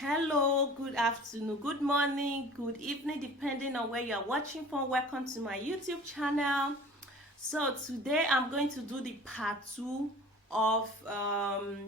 Hello, good afternoon, good morning, good evening, depending on where you're watching from. Welcome to my YouTube channel. So today I'm going to do the part 2 of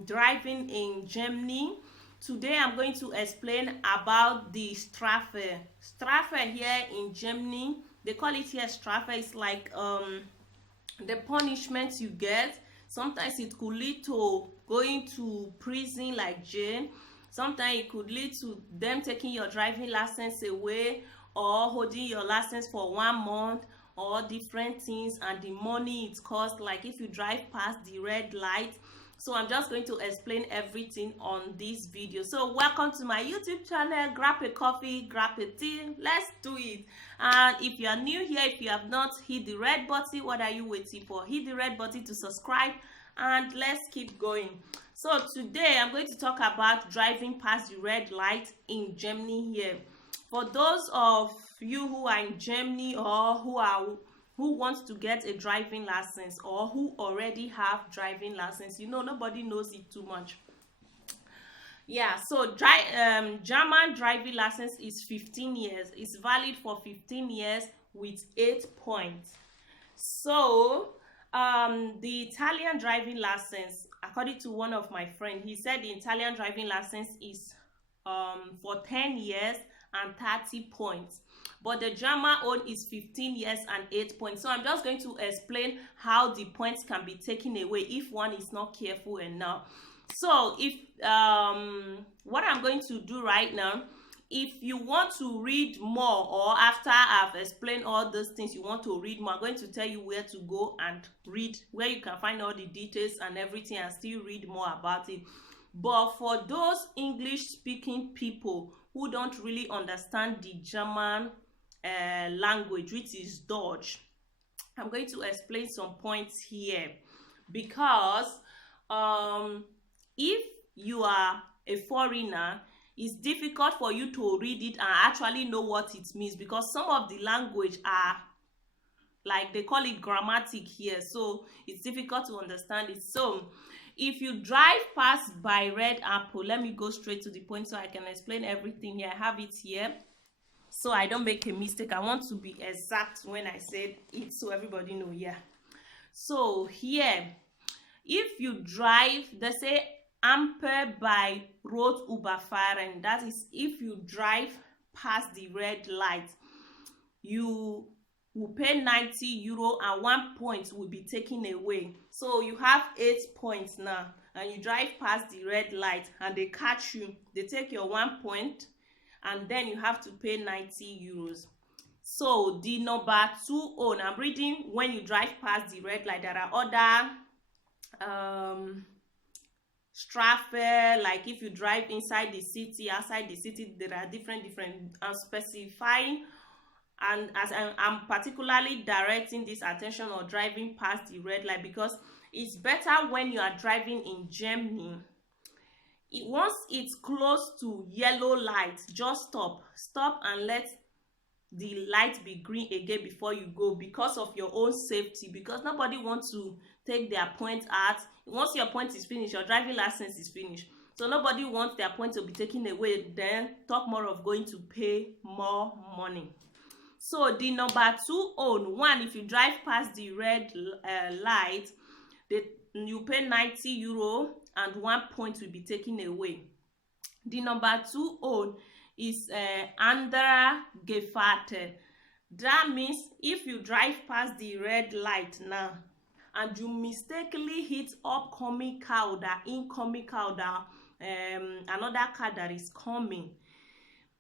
driving in Germany. Today I'm going to explain about the Strafe. Strafe here in Germany, they call it here Strafe. It's like the punishment you get. Sometimes it could lead to going to prison like jail. Sometimes it could lead to them taking your driving license away or holding your license for 1 month or different things, and the money it costs, like if you drive past the red light. So I'm just going to explain everything on this video. So welcome to my YouTube channel. Grab a coffee, grab a tea, let's do it. And if you are new here, if you have not hit the red button, what are you waiting for? Hit the red button to subscribe, and let's keep going. So today I'm going to talk about driving past the red light in Germany here. For those of you who are in Germany or who wants to get a driving license or who already have driving license, nobody knows it too much. Yeah, so German driving license is 15 years. It's valid for 15 years with 8 points. So the Italian driving license, according to one of my friends, he said the Italian driving license is for 10 years and 30 points, but the German one is 15 years and 8 points. So I'm just going to explain how the points can be taken away if one is not careful enough. So if what I'm going to do right now, if you want to read more, or after I've explained all those things you want to read more, I'm going to tell you where to go and read, where you can find all the details and everything and still read more about it. But for those English speaking people who don't really understand the German language, which is Dutch, I'm going to explain some points here, because if you are a foreigner, it's difficult for you to read it and actually know what it means, because some of the language are, like, they call it grammatic here, so it's difficult to understand it. So if you drive past by red apple, let me go straight to the point so I can explain everything here. I have it here so I don't make a mistake. I want to be exact when I said it so everybody know. Yeah, so here, if you drive, they say Ampel bei Rot überfahren. That is, if you drive past the red light, you will pay 90 euro and 1 point will be taken away. So you have 8 points now, and you drive past the red light and they catch you. They take your 1 point and then you have to pay 90 euros. So the number 2 on, I'm reading, when you drive past the red light, there are other Strafe, like if you drive inside the city, outside the city, there are different specifying, and as I'm particularly directing this attention on driving past the red light, because it's better when you are driving in Germany. Once it's close to yellow light, just stop and let the light be green again before you go, because of your own safety, because nobody wants to take their point out. Once your point is finished, your driving license is finished, so nobody wants their point to be taken away, then talk more of going to pay more money. So the number 2 on one, if you drive past the red light, you pay 90 euro and 1 point will be taken away. The number 2 on is andere Gefahrten. That means if you drive past the red light now and you mistakenly hit upcoming car or incoming car, another car that is coming,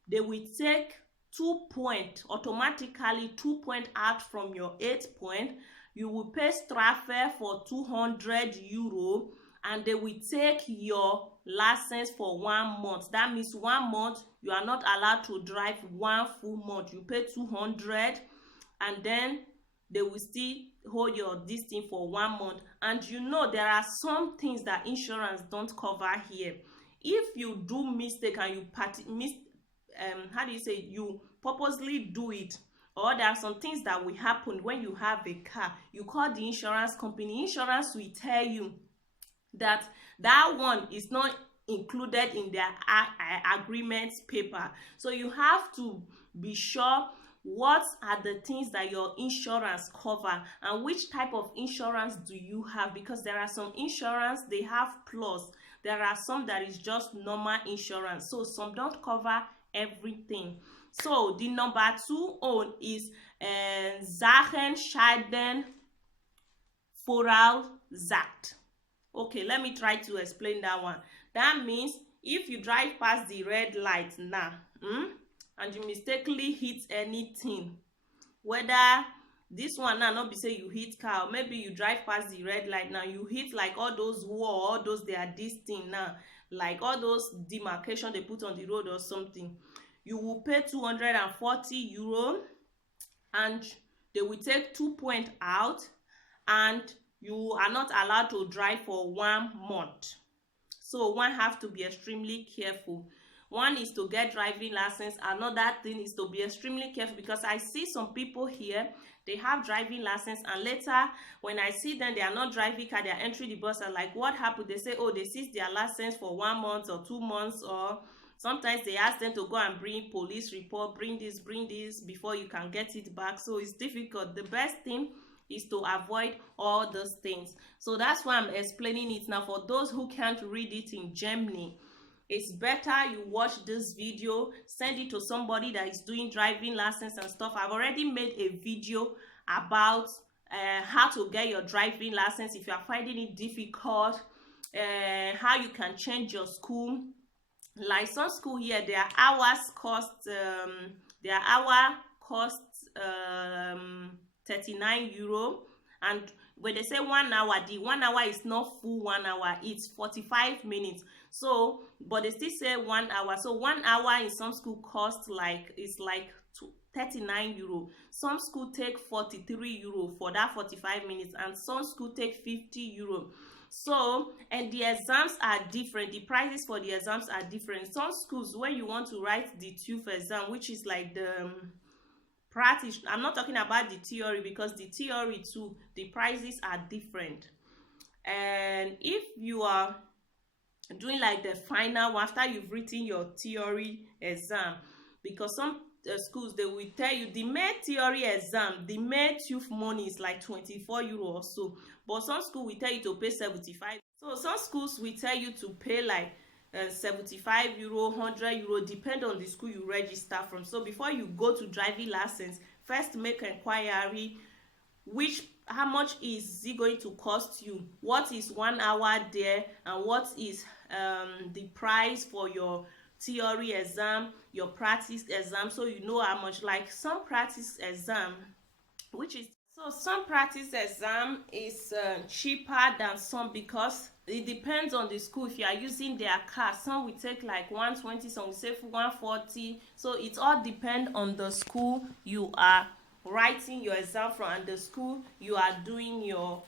they will take 2 points, automatically 2 points out from your 8 point. You will pay Strafe for 200 euro, and they will take your license for 1 month. That means 1 month you are not allowed to drive 1 full month. You pay 200, and then they will still hold your this thing for 1 month. And there are some things that insurance don't cover here. If you do mistake and you purposely do it, or there are some things that will happen when you have a car, you call the insurance company. Insurance will tell you that one is not included in their agreement paper. So you have to be sure what are the things that your insurance cover and which type of insurance do you have, because there are some insurance they have plus, there are some that is just normal insurance, so some don't cover everything. So the number 2 own is Sachen Schaden Vorausagt. Okay, let me try to explain that one. That means if you drive past the red light now, and you mistakenly hit anything, whether this one now not be say you hit car, or maybe you drive past the red light now, you hit like all those wall, all those they are this thing now, like all those demarcation they put on the road or something, you will pay 240 euro, and they will take 2 points out, and you are not allowed to drive for 1 month. So one have to be extremely careful. One is to get driving license. Another thing is to be extremely careful, because I see some people here, they have driving license, and later when I see them, they are not driving car, they are entering the bus, and like, what happened? They say, oh, they seized their license for 1 month or 2 months, or sometimes they ask them to go and bring police report, bring this before you can get it back. So it's difficult. The best thing is to avoid all those things. So that's why I'm explaining it now. For those who can't read it in Germany, it's better you watch this video, send it to somebody that is doing driving license and stuff. I've already made a video about how to get your driving license if you are finding it difficult, how you can change your school. Like some school here, their hours cost 39 euro, and when they say 1 hour, the 1 hour is not full 1 hour, it's 45 minutes. So but they still say 1 hour. So 1 hour in some school costs like, it's like 39 euro. Some school take 43 euro for that 45 minutes, and some school take 50 euro. So, and the exams are different, the prices for the exams are different. Some schools, when you want to write the TOEFL exam, which is like the practice, I'm not talking about the theory, because the theory too, the prices are different. And if you are doing like the final one after you've written your theory exam, because some schools, they will tell you the main theory exam, the main TOEFL money is like 24 euro or so, but some school will tell you to pay 75. So some schools will tell you to pay like 75 euro, 100 euro, depend on the school you register from. So before you go to driving license, first make inquiry, how much is it going to cost you, what is 1 hour there, and what is the price for your theory exam, your practice exam, so you know how much. Like some practice exam, some practice exam is cheaper than some, because it depends on the school. If you are using their car, some will take like 120, some will say 140. So it all depends on the school you are writing your exam from and the school you are doing your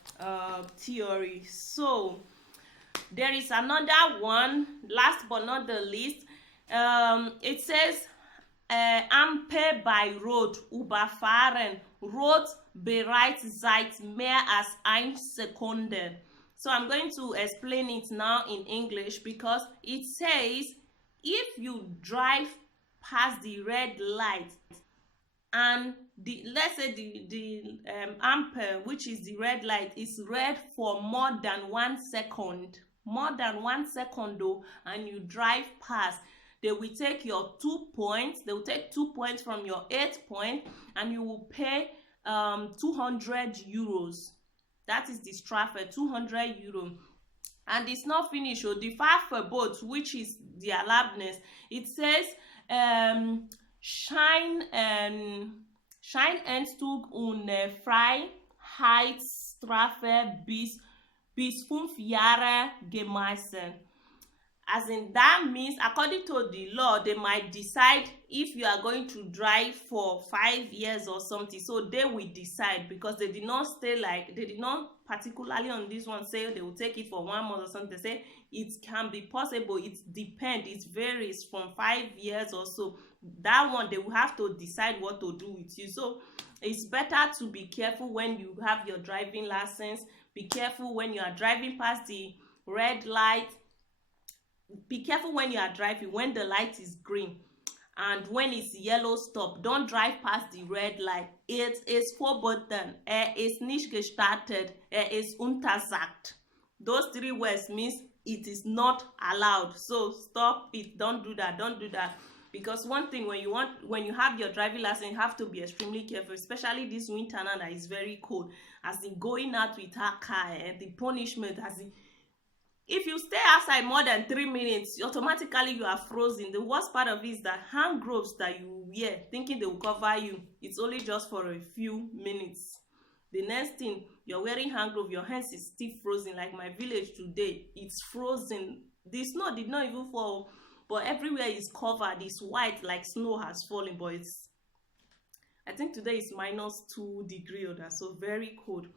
theory. So there is another one, last but not the least. It says Ampe bei Rot überfahren, Rot bereits seit mehr als 1 Sekunde. So I'm going to explain it now in English, because it says if you drive past the red light and let's say the amper, which is the red light, is red for more than 1 second, though, and you drive past, they will take your 2 points. They will take 2 points from your 8 point, and you will pay 200 euros. That is the traffic, 200 euro. And it's not finished. So the Fahrverbot, which is the allowedness, it says Scheinentzug und Freiheitsstrafe bis 5 Jahre gemessen. As in, that means according to the law, they might decide if you are going to drive for 5 years or something. So they will decide, because they did not particularly on this one say they will take it for 1 month or something. They say it can be possible, it depends, it varies from 5 years or so. That one, they will have to decide what to do with you. So it's better to be careful when you have your driving license. Be careful when you are driving past the red light. be careful when you are driving, when the light is green and when it's yellow, stop. Don't drive past the red light. It is verboten. Ist nicht gestattet. Ist untersagt. Those three words means it is not allowed. So stop it. Don't do that. Don't do that. Because one thing, when you have your driving license, you have to be extremely careful, especially this winter now that is very cold. As in going out with her car, and the punishment, as in, if you stay outside more than 3 minutes, automatically you are frozen. The worst part of it is that hand gloves that you wear thinking they will cover you, it's only just for a few minutes. The next thing, you're wearing hand glove, your hands is still frozen. Like my village today, it's frozen. The snow did not even fall, but everywhere is covered. It's white, like snow has fallen, but it's, I think today is -2 degrees or that, so very cold.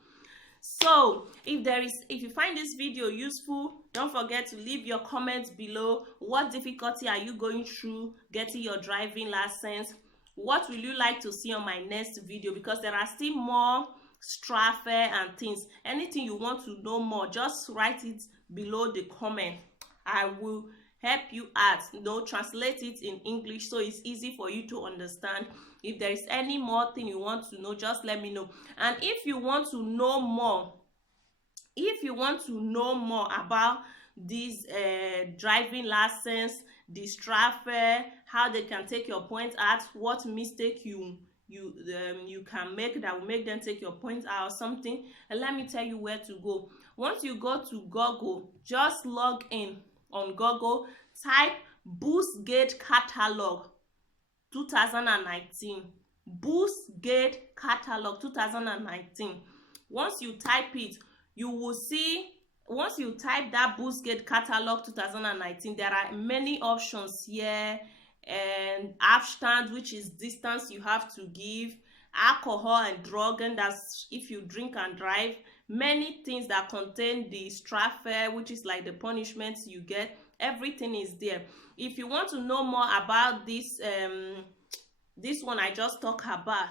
So if you find this video useful, don't forget to leave your comments below. What difficulty are you going through getting your driving license? What will you like to see on my next video? Because there are still more strafe and things. Anything you want to know more, just write it below the comment. I will help you out, translate it in English so it's easy for you to understand. If there is any more thing you want to know, just let me know. And if you want to know more about this driving license, the strafe, how they can take your points out, what mistake you can make that will make them take your points out or something, and let me tell you where to go. Once you go to Google, just log in on Google, type Bußgeld Catalog 2019. Bußgeld Catalog 2019. Once you type it, you will see, once you type that Bußgeld Catalog 2019, there are many options here. And Abstand, which is distance you have to give, alcohol and drug, and that's if you drink and drive, many things that contain the strafe, which is like the punishments you get. Everything is there. If you want to know more about this one I just talked about,